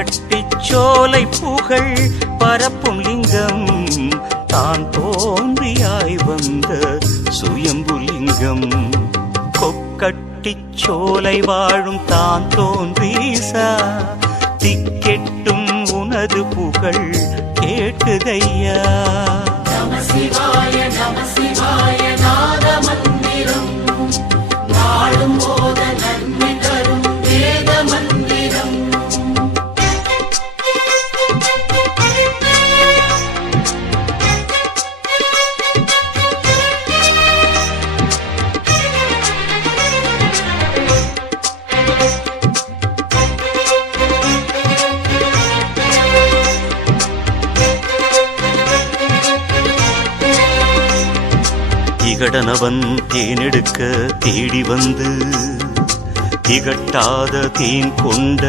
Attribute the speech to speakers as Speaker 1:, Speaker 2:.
Speaker 1: கட்டிச்சோலை புகழ் பரப்பும் லிங்கம் தான் தோன்றியாய் வந்த சுயம்புலிங்கம் கொக்கட்டிச்சோலை வாழும் தான் தோன்றீசா? திக்கெட்டும் உனது புகழ் கேட்டுதையா? திகடனவன் தேனெடுக்க தேடி வந்து திகட்டாத தேன் கொண்ட